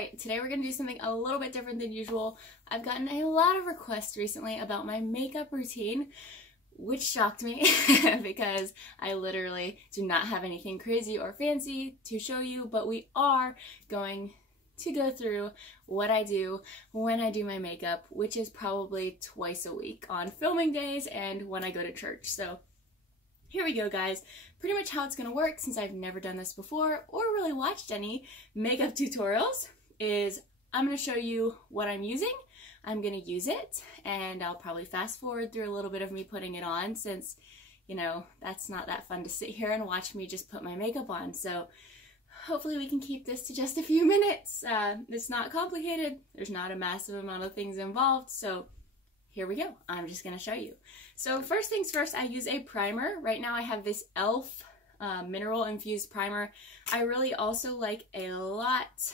Alright, today we're going to do something a little bit different than usual. I've gotten a lot of requests recently about my makeup routine, which shocked me because I literally do not have anything crazy or fancy to show you, but we are going to go through what I do when I do my makeup, which is probably twice a week on filming days and when I go to church. So here we go, guys. Pretty much how it's going to work, since I've never done this before or really watched any makeup tutorials, is I'm going to show you what I'm using. I'm going to use it, and I'll probably fast forward through a little bit of me putting it on, since, you know, that's not that fun to sit here and watch me just put my makeup on. So hopefully we can keep this to just a few minutes. It's not complicated. There's not a massive amount of things involved, so here we go. I'm just going to show you. So first things first, I use a primer. Right now I have this e.l.f. Mineral Infused Primer. I really also like a lot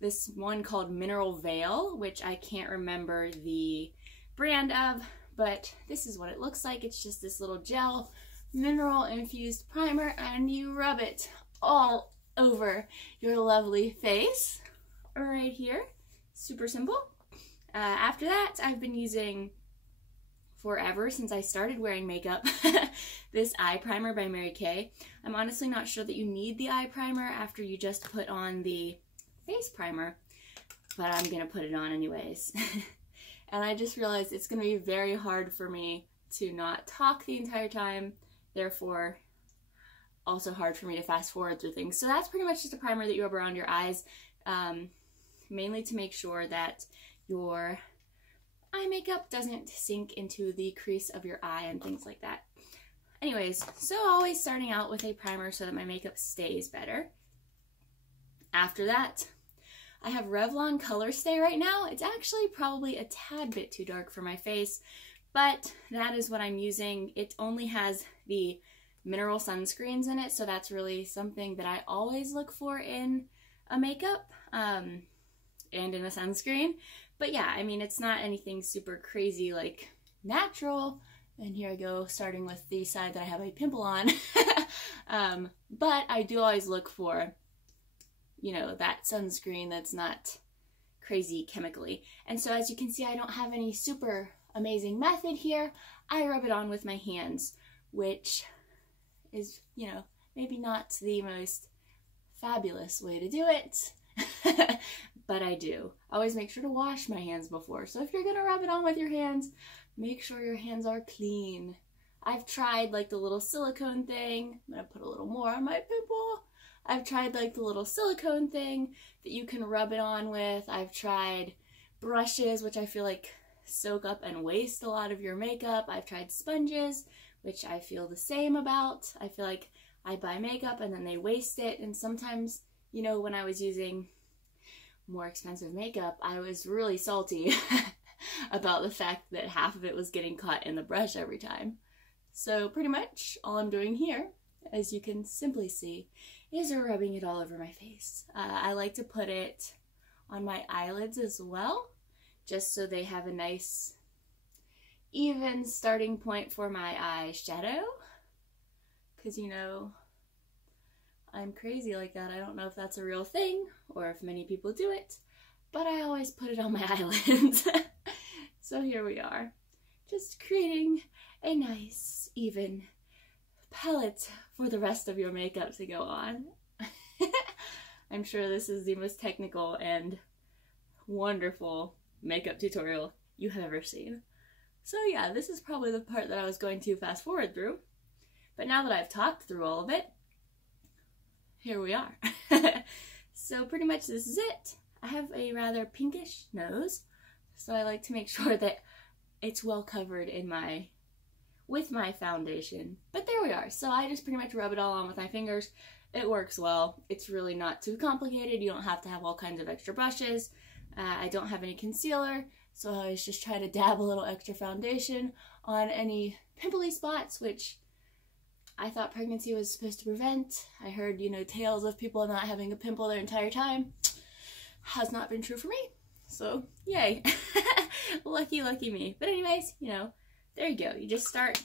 this one called Mineral Veil, which I can't remember the brand of, but this is what it looks like. It's just this little gel mineral infused primer, and you rub it all over your lovely face right here. Super simple. After that, I've been using forever, since I started wearing makeup, this eye primer by Mary Kay. I'm honestly not sure that you need the eye primer after you just put on the face primer, but I'm gonna put it on anyways. And I just realized it's gonna be very hard for me to not talk the entire time, therefore also hard for me to fast forward through things. So that's pretty much just a primer that you rub around your eyes, mainly to make sure that your eye makeup doesn't sink into the crease of your eye and things like that. Anyways, so always starting out with a primer so that my makeup stays better. After that, I have Revlon Color Stay right now. It's actually probably a tad bit too dark for my face, but that is what I'm using. It only has the mineral sunscreens in it, so that's really something that I always look for in a makeup and in a sunscreen. But yeah, I mean, it's not anything super crazy, like natural. And here I go, starting with the side that I have a pimple on. But I do always look for, you know, that sunscreen that's not crazy chemically. And so as you can see, I don't have any super amazing method here. I rub it on with my hands, which is, you know, maybe not the most fabulous way to do it. But I do. I always make sure to wash my hands before. So if you're gonna rub it on with your hands, make sure your hands are clean. I've tried like the little silicone thing. I'm gonna put a little more on my pimple. I've tried like the little silicone thing that you can rub it on with. I've tried brushes, which I feel like soak up and waste a lot of your makeup. I've tried sponges, which I feel the same about. I feel like I buy makeup and then they waste it. And sometimes, you know, when I was using more expensive makeup, I was really salty about the fact that half of it was getting caught in the brush every time. So pretty much all I'm doing here, as you can simply see, is rubbing it all over my face. I like to put it on my eyelids as well, just so they have a nice even starting point for my eyeshadow, because, you know, I'm crazy like that. I don't know if that's a real thing or if many people do it, but I always put it on my eyelids. So here we are, just creating a nice, even palette for the rest of your makeup to go on. I'm sure this is the most technical and wonderful makeup tutorial you have ever seen. So yeah, this is probably the part that I was going to fast forward through. But now that I've talked through all of it, here we are. So pretty much this is it. I have a rather pinkish nose, so I like to make sure that it's well covered in with my foundation. But there we are. So I just pretty much rub it all on with my fingers. It works well. It's really not too complicated. You don't have to have all kinds of extra brushes. I don't have any concealer, so I always just try to dab a little extra foundation on any pimply spots, which I thought pregnancy was supposed to prevent. I heard, you know, tales of people not having a pimple their entire time. Has not been true for me. So, yay. Lucky, lucky me. But anyways, you know, there you go. You just start.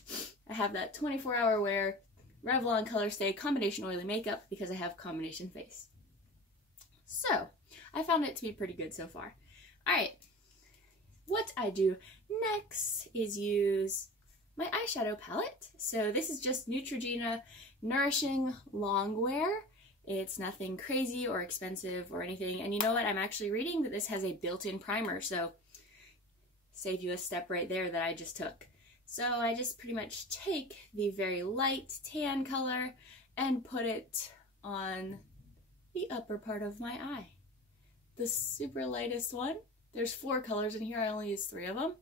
I have that 24-hour wear Revlon Color Stay combination oily makeup because I have combination face. So, I found it to be pretty good so far. All right, what I do next is use my eyeshadow palette. So this is just Neutrogena Nourishing Longwear. It's nothing crazy or expensive or anything. And you know what? I'm actually reading that this has a built-in primer, so save you a step right there that I just took. So I just pretty much take the very light tan color and put it on the upper part of my eye. The super lightest one. There's 4 colors in here. I only use 3 of them.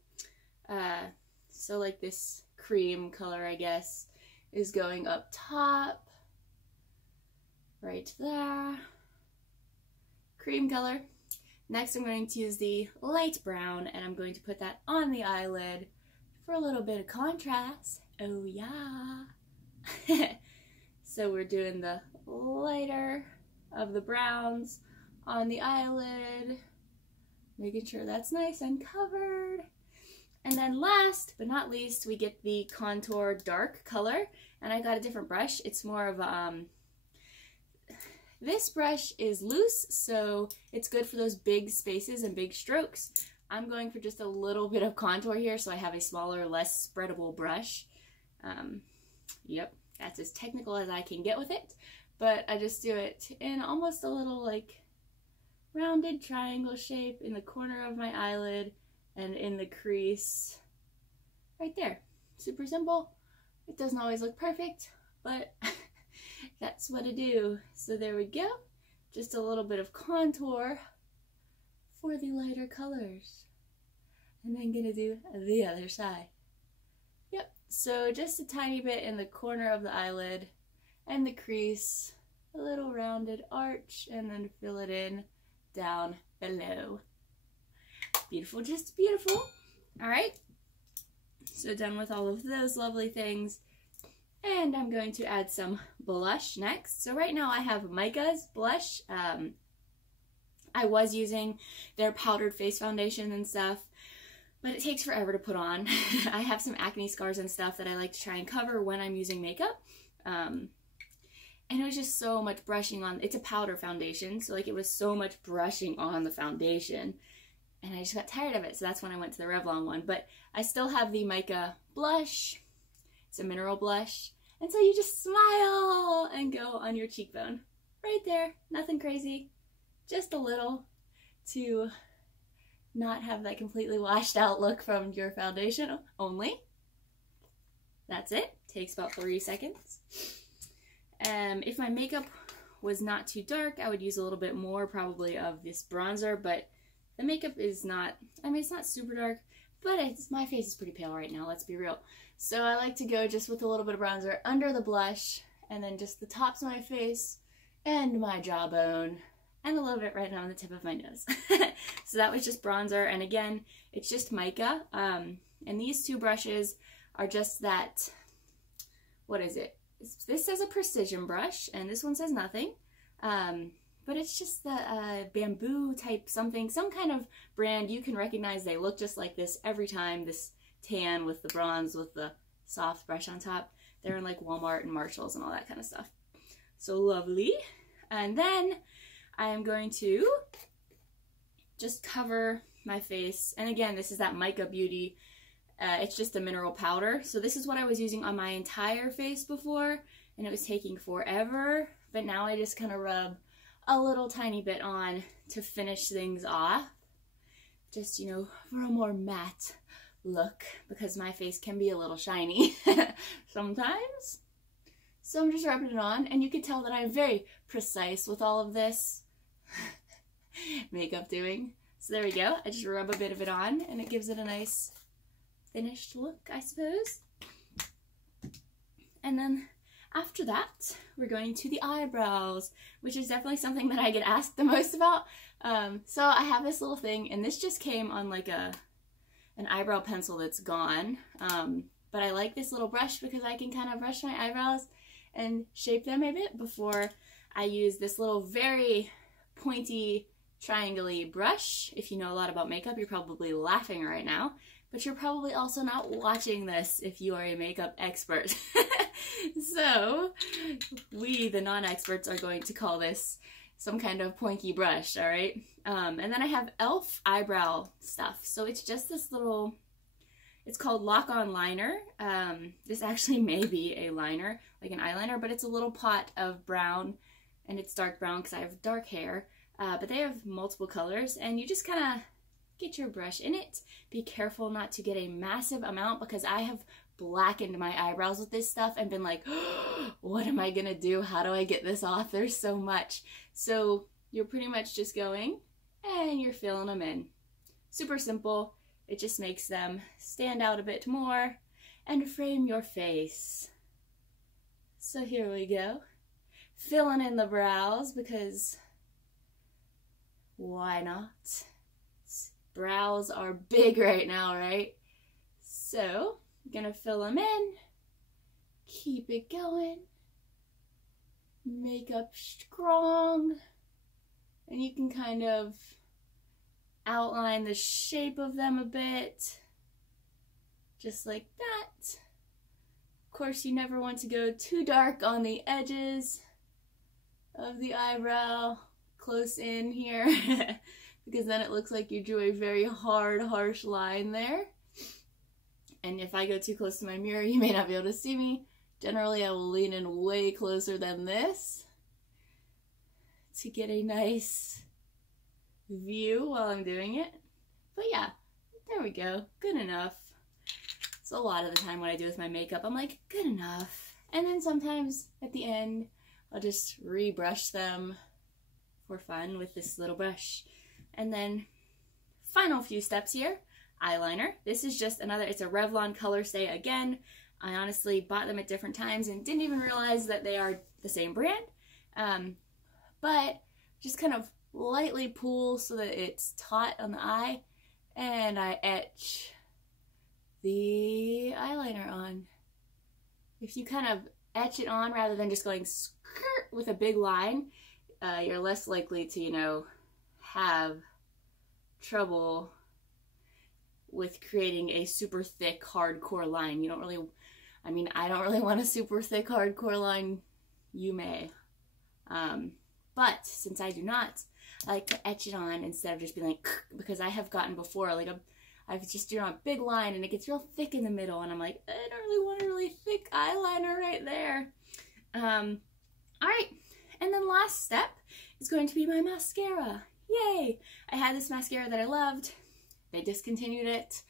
So like this cream color, I guess, is going up top. Right there. Cream color. Next I'm going to use the light brown and I'm going to put that on the eyelid for a little bit of contrast. Oh yeah. So we're doing the lighter of the browns on the eyelid, making sure that's nice and covered. And then last but not least, we get the contour dark color, and I got a different brush. It's more of a, this brush is loose, so it's good for those big spaces and big strokes. I'm going for just a little bit of contour here, so I have a smaller, less spreadable brush. Yep, that's as technical as I can get with it, but I just do it in almost a little like rounded triangle shape in the corner of my eyelid and in the crease right there. Super simple. It doesn't always look perfect, but that's what I do. So there we go. Just a little bit of contour for the lighter colors. And then gonna do the other side. Yep, so just a tiny bit in the corner of the eyelid and the crease, a little rounded arch, and then fill it in down below. Beautiful, just beautiful. All right, so done with all of those lovely things. And I'm going to add some blush next. So right now I have Micah's blush. I was using their powdered face foundation and stuff, but it takes forever to put on. I have some acne scars and stuff that I like to try and cover when I'm using makeup. And it was just so much brushing on. It's a powder foundation, so like it was so much brushing on the foundation. And I just got tired of it, so that's when I went to the Revlon one. But I still have the Mica blush. It's a mineral blush. And so you just smile and go on your cheekbone. Right there. Nothing crazy. Just a little to not have that completely washed out look from your foundation only. That's it. Takes about 3 seconds. If my makeup was not too dark, I would use a little bit more probably of this bronzer, but the makeup is not, I mean, it's not super dark, but my face is pretty pale right now, let's be real. So I like to go just with a little bit of bronzer under the blush, and then just the tops of my face, and my jawbone, and a little bit right now on the tip of my nose. So that was just bronzer, and again, it's just mica, and these 2 brushes are just that, what is it? This says a precision brush, and this one says nothing. But it's just the bamboo type something, some kind of brand you can recognize. They look just like this every time, this tan with the bronze with the soft brush on top. They're in like Walmart and Marshalls and all that kind of stuff. So lovely. And then I am going to just cover my face. And again, this is that Mica Beauty. It's just a mineral powder. So this is what I was using on my entire face before, and it was taking forever. But now I just kind of rub a little tiny bit on to finish things off. Just, you know, for a more matte look, because my face can be a little shiny sometimes. So I'm just rubbing it on, and you can tell that I'm very precise with all of this makeup doing. So there we go. I just rub a bit of it on, and it gives it a nice finished look, I suppose. And then after that, we're going to the eyebrows, which is definitely something that I get asked the most about. So I have this little thing, and this just came on like an eyebrow pencil that's gone. But I like this little brush because I can kind of brush my eyebrows and shape them a bit before I use this little very pointy triangle-y brush. If you know a lot about makeup, you're probably laughing right now, but you're probably also not watching this if you are a makeup expert. So we, the non-experts, are going to call this some kind of pointy brush, all right? And then I have e.l.f. eyebrow stuff. So it's just this little, it's called Lock On Liner. This actually may be a liner, like an eyeliner, but it's a little pot of brown, and it's dark brown because I have dark hair. But they have multiple colors, and you just kind of get your brush in it. Be careful not to get a massive amount, because I have blackened my eyebrows with this stuff and been like, oh, what am I gonna do? How do I get this off? There's so much. So you're pretty much just going and you're filling them in. Super simple. It just makes them stand out a bit more and frame your face. So here we go. Filling in the brows, because why not? Brows are big right now, right? So I'm gonna fill them in, keep it going, makeup strong, and you can kind of outline the shape of them a bit, just like that. Of course, you never want to go too dark on the edges of the eyebrow, close in here, because then it looks like you drew a very hard, harsh line there. And if I go too close to my mirror, you may not be able to see me. Generally, I will lean in way closer than this to get a nice view while I'm doing it. But yeah, there we go. Good enough. So a lot of the time what I do with my makeup, I'm like, good enough. And then sometimes at the end, I'll just rebrush them for fun with this little brush. And then final few steps here. Eyeliner. This is just another, it's a Revlon Color Stay again. I honestly bought them at different times and didn't even realize that they are the same brand. But just kind of lightly pull so that it's taut on the eye, and I etch the eyeliner on. If you kind of etch it on rather than just going skirt with a big line, you're less likely to, you know, have trouble with creating a super thick, hardcore line. You don't really, I mean, I don't really want a super thick, hardcore line. You may. But since I do not, I like to etch it on instead of just being like, because I have gotten before, like I've just drawn a big line and it gets real thick in the middle, and I'm like, I don't really want a really thick eyeliner right there. Alright, and then last step is going to be my mascara. Yay! I had this mascara that I loved. They discontinued it.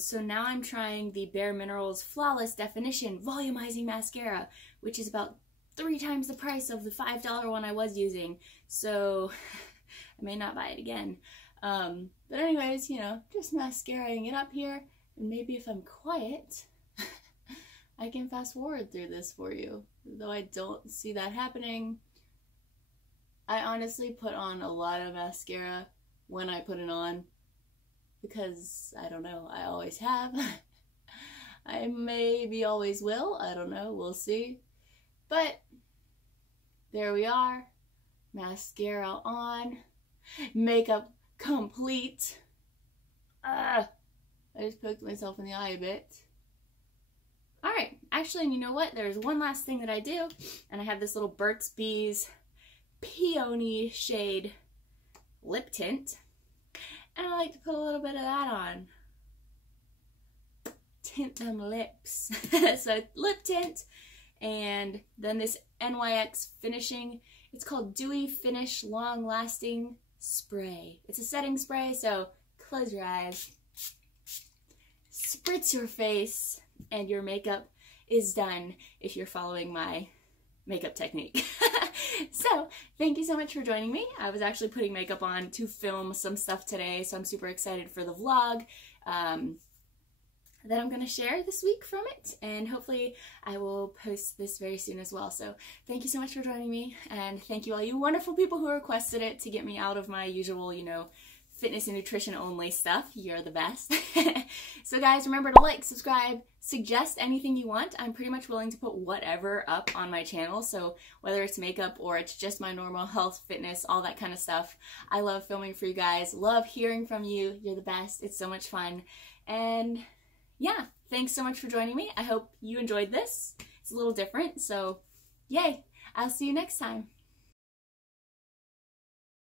So now I'm trying the Bare Minerals Flawless Definition Volumizing Mascara, which is about 3 times the price of the $5 one I was using. So I may not buy it again. But anyways, you know, just mascaraing it up here. And maybe if I'm quiet, I can fast forward through this for you. Though I don't see that happening. I honestly put on a lot of mascara when I put it on, because I don't know, I always have. I maybe always will, I don't know, we'll see. But there we are, mascara on, makeup complete. I just poked myself in the eye a bit. Alright, actually, and you know what, there's one last thing that I do, and I have this little Burt's Bees Peony shade lip tint, and I like to put a little bit of that on. Tint them lips. So lip tint, and then this NYX finishing, it's called Dewy Finish Long Lasting Spray. It's a setting spray, so close your eyes, spritz your face, and your makeup is done if you're following my makeup technique. So thank you so much for joining me. I was actually putting makeup on to film some stuff today, so I'm super excited for the vlog that I'm going to share this week from it, and hopefully I will post this very soon as well. So thank you so much for joining me, and thank you all you wonderful people who requested it to get me out of my usual, you know, fitness and nutrition only stuff. You're the best. So guys, remember to like, subscribe, suggest anything you want. I'm pretty much willing to put whatever up on my channel, so whether it's makeup or it's just my normal health, fitness, all that kind of stuff. I love filming for you guys, love hearing from you. You're the best. It's so much fun. And yeah, thanks so much for joining me. I hope you enjoyed this. It's a little different, so yay. I'll see you next time.